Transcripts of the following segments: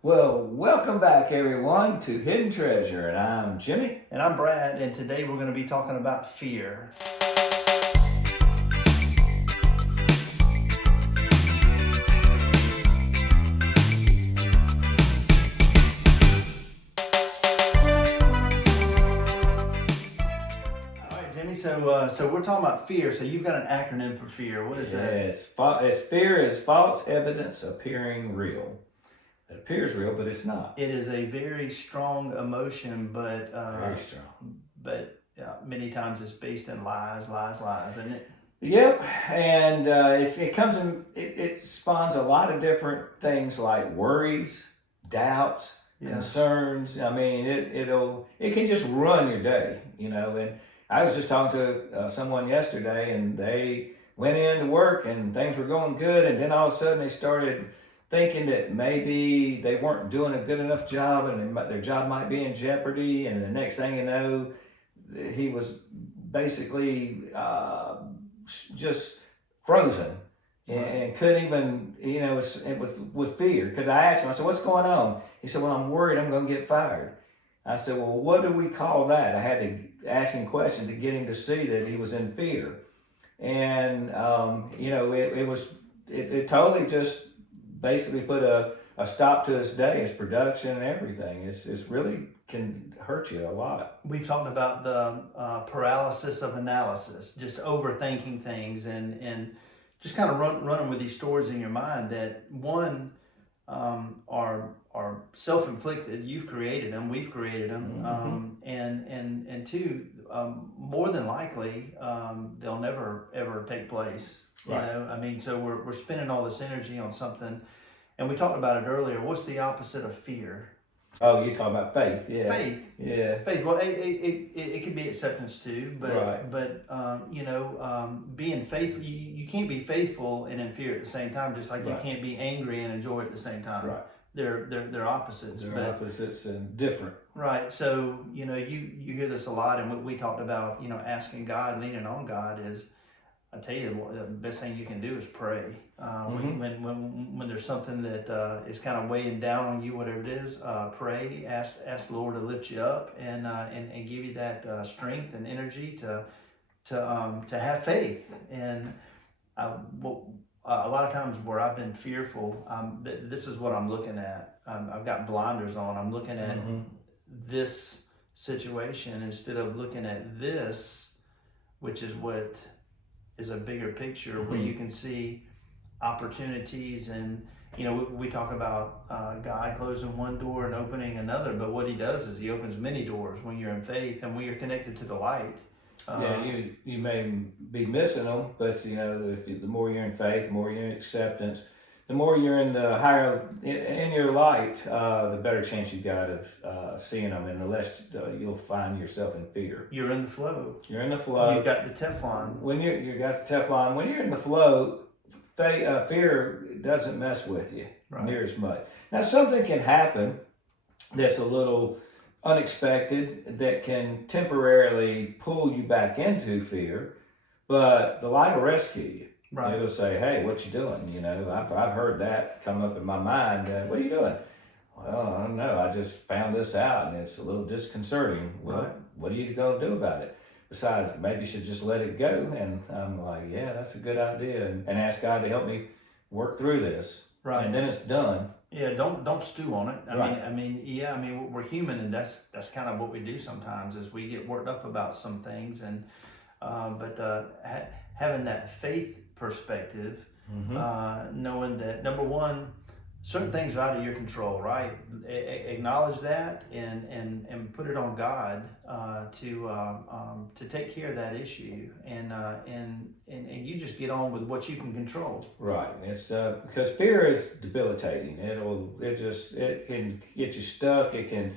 Well, welcome back everyone to Hidden Treasure, and I'm Jimmy. And I'm Brad, and today we're going to be talking about fear. All right, Jimmy. So we're talking about fear. So you've got an acronym for fear. What is that? It's fear is false evidence appearing real. It appears real, but it's not. It is a very strong emotion, but Very strong. Many times it's based in lies, isn't it? Yep, and it comes in. It spawns a lot of different things like worries, doubts, concerns. I mean, it can just run your day, And I was just talking to someone yesterday, and they went into work and things were going good, and then all of a sudden they started thinking that maybe they weren't doing a good enough job, and their job might be in jeopardy. And the next thing you know, he was basically just frozen and couldn't even, with fear. Because I asked him, I said, "What's going on?" He said, "Well, I'm worried I'm going to get fired." I said, "Well, what do we call that?" I had to ask him questions to get him to see that he was in fear. And, it totally just basically put a stop to his day, his production and everything. It's really can hurt you a lot. We've talked about the paralysis of analysis, just overthinking things and just kind of running with these stories in your mind that one are self-inflicted. You've created them, we've created them, and two, more than likely, they'll never ever take place. Right. I mean, so we're spending all this energy on something, and we talked about it earlier. What's the opposite of fear? Oh, you're talking about faith, yeah. Faith. Yeah. Faith. Well, it could be acceptance too, but being faithful, you can't be faithful and in fear at the same time. Just like you can't be angry and enjoy at the same time. Right. They're opposites. They're opposites and different. Right. So you hear this a lot, and we talked about asking God, leaning on God is. I tell you, the best thing you can do is pray. When there's something that is kind of weighing down on you, whatever it is, pray. Ask the Lord to lift you up and give you that strength and energy to have faith. And a lot of times where I've been fearful, this is what I'm looking at. I've got blinders on. I'm looking at this situation instead of looking at this, which is what is a bigger picture where you can see opportunities. And we talk about God closing one door and opening another, but what he does is he opens many doors when you're in faith and when you're connected to the light. You may be missing them, but the more you're in faith, the more you're in acceptance, the more you're in the higher in your light, the better chance you got of seeing them, and the less you'll find yourself in fear. You're in the flow. You're in the flow. You've got the Teflon. When you got the Teflon, when you're in the flow, fear doesn't mess with you near as much. Now, something can happen that's a little unexpected that can temporarily pull you back into fear, but the light will rescue you. Right. It'll say, "Hey, what you doing?" I've heard that come up in my mind. What are you doing? Well, I don't know. I just found this out, and it's a little disconcerting. Well, what are you going to do about it? Besides, maybe you should just let it go. And I'm like, yeah, that's a good idea, and ask God to help me work through this. Right. And then it's done. Yeah, don't stew on it. I mean, we're human, and that's kind of what we do sometimes. Is we get worked up about some things, and having that faith perspective, knowing that number one, certain things are out of your control, right? Acknowledge that and put it on God to take care of that issue, and you just get on with what you can control. Right. It's because fear is debilitating. It can get you stuck. It can.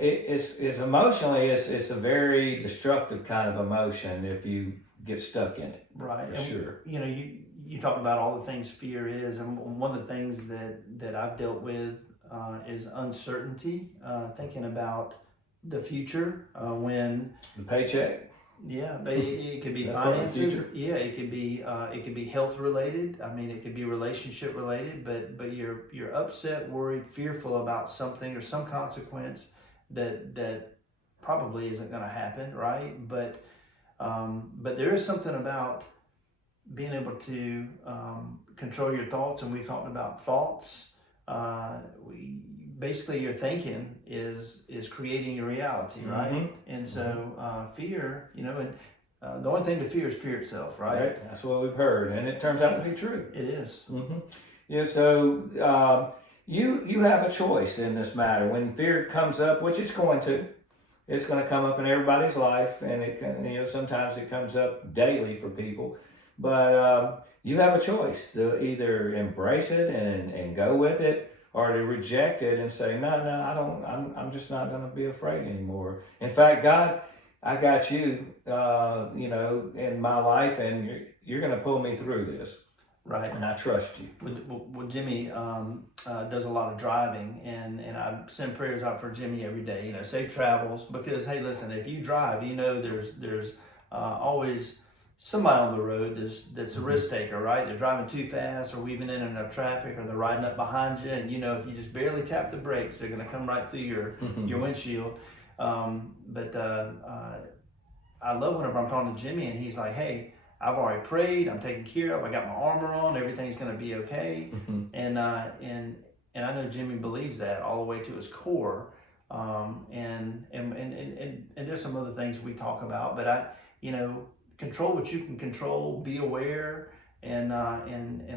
It's emotionally. It's a very destructive kind of emotion if you get stuck in it. Right. For sure. You talk about all the things fear is, and one of the things that I've dealt with is uncertainty, thinking about the future when the paycheck. Yeah, but it could be That's part of the finances. future. Yeah, it could be health related. I mean, it could be relationship related. But you're upset, worried, fearful about something or some consequence that probably isn't going to happen, right? But there is something about being able to control your thoughts, and we've talked about thoughts. We basically your thinking is creating your reality, right? And so fear, and the only thing to fear is fear itself, right? That's what we've heard, and it turns out to be true. It is. Yeah. So you have a choice in this matter. When fear comes up, which it's going to. It's going to come up in everybody's life, and it can, sometimes it comes up daily for people. But you have a choice to either embrace it and go with it, or to reject it and say, no, I don't. I'm just not going to be afraid anymore. In fact, God, I got you, in my life, and you're going to pull me through this. Right. And I trust you. Well, Jimmy does a lot of driving, and I send prayers out for Jimmy every day. Safe travels, because hey, listen, if you drive, there's always somebody on the road that's a risk taker, right? They're driving too fast, or weaving in and out of traffic, or they're riding up behind you, and if you just barely tap the brakes, they're going to come right through your windshield. But I love whenever I'm talking to Jimmy, and he's like, hey, I've already prayed. I'm taken care of. I got my armor on. Everything's going to be okay. And I know Jimmy believes that all the way to his core. And there's some other things we talk about, but control what you can control. Be aware and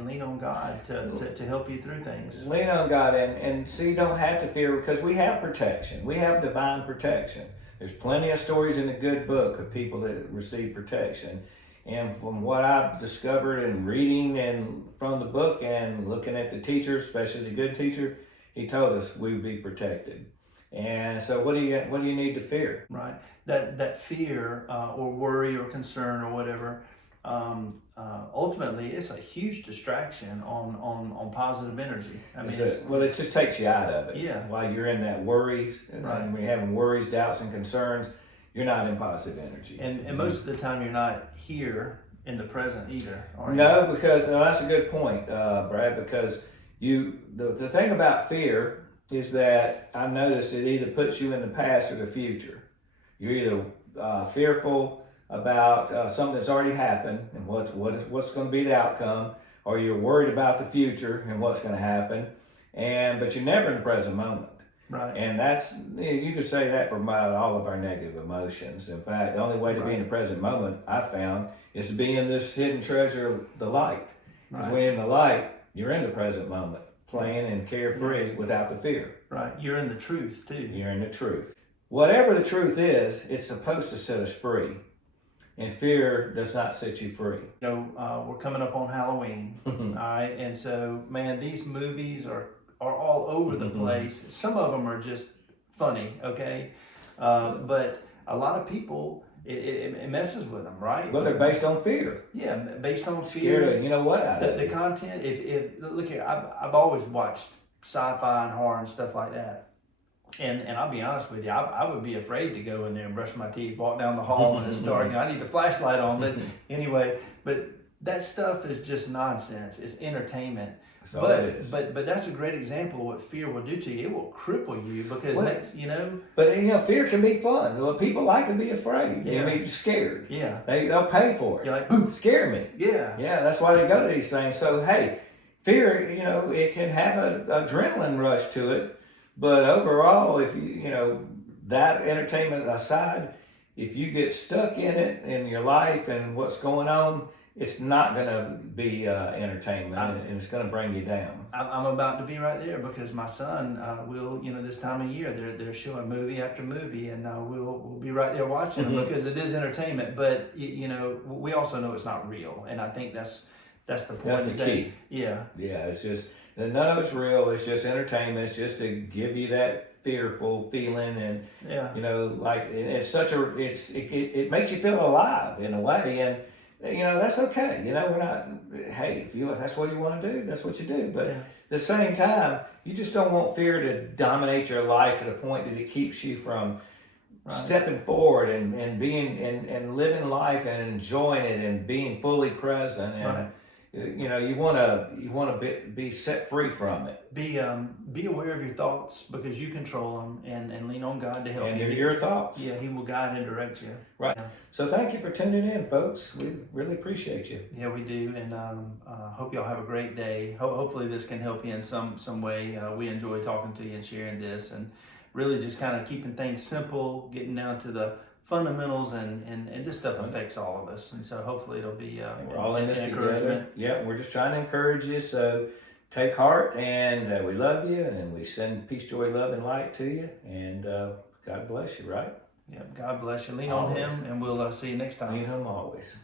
lean on God to help you through things. Lean on God, and so you don't have to fear, because we have protection. We have divine protection. There's plenty of stories in the good book of people that receive protection. And from what I've discovered and reading and from the book and looking at the teachers, especially the good teacher, he told us we would be protected. And so what do you need to fear? Right. That fear or worry or concern or whatever, ultimately it's a huge distraction on positive energy. I mean, it just takes you out of it. Yeah. While you're in that worries, right. And when you're having worries, doubts, and concerns, you're not in positive energy. And most of the time you're not here in the present either, are you? No, because that's a good point, Brad, because the thing about fear is that I noticed it either puts you in the past or the future. You're either fearful about something that's already happened and what's going to be the outcome, or you're worried about the future and what's going to happen, but you're never in the present moment. Right. And you could say that for about all of our negative emotions. In fact, the only way to be in the present moment, I've found, is to be in this hidden treasure of the light. Because when you're in the light, you're in the present moment, playing and carefree without the fear. Right. You're in the truth too. You're in the truth. Whatever the truth is, it's supposed to set us free. And fear does not set you free. We're coming up on Halloween, all right? And so, man, these movies are all over the place. Some of them are just funny, okay? But a lot of people, it messes with them, right? Well, they're based on fear. Yeah, based on Scared fear. of, you know what? The content, if look here, I've always watched sci-fi and horror and stuff like that. And I'll be honest with you, I would be afraid to go in there and brush my teeth, walk down the hall when it's dark. I need the flashlight on. But anyway, that stuff is just nonsense. It's entertainment. But that's a great example of what fear will do to you. It will cripple you because But fear can be fun. Well, people like to be afraid. They may be scared. Yeah. They'll pay for it. You're like, scare me. Yeah. Yeah, that's why they go to these things. So hey, fear, it can have an adrenaline rush to it. But overall, if that entertainment aside, if you get stuck in it in your life and what's going on, it's not going to be entertainment, and it's going to bring you down. I'm about to be right there because my son will, this time of year, they're showing movie after movie, and we'll be right there watching them because it is entertainment. But we also know it's not real, and I think that's the point. That's the key. Yeah. It's just none of it's real. It's just entertainment. It's just to give you that fearful feeling, and it makes you feel alive in a way, and that's okay. We're not. Hey, if that's what you want to do, that's what you do. But at the same time, you just don't want fear to dominate your life to the point that it keeps you from stepping forward and being and living life and enjoying it and being fully present, and Right. you want to be set free from it. Be aware of your thoughts, because you control them, and lean on God to help And you. they're your thoughts. Yeah, He will guide and direct you. Right. Yeah. So thank you for tuning in, folks. We really appreciate you. Yeah, we do, and hope y'all have a great day. Hopefully, this can help you in some way. We enjoy talking to you and sharing this, and really just kind of keeping things simple, getting down to the fundamentals, and this stuff affects all of us. And so hopefully, it'll be We're all in this an together. encouragement. Yeah, we're just trying to encourage you. So take heart, and we love you, and we send peace, joy, love, and light to you. And God bless you. Right? Yeah, God bless you. Lean on Always. Him, and we'll see you next time. Lean home always.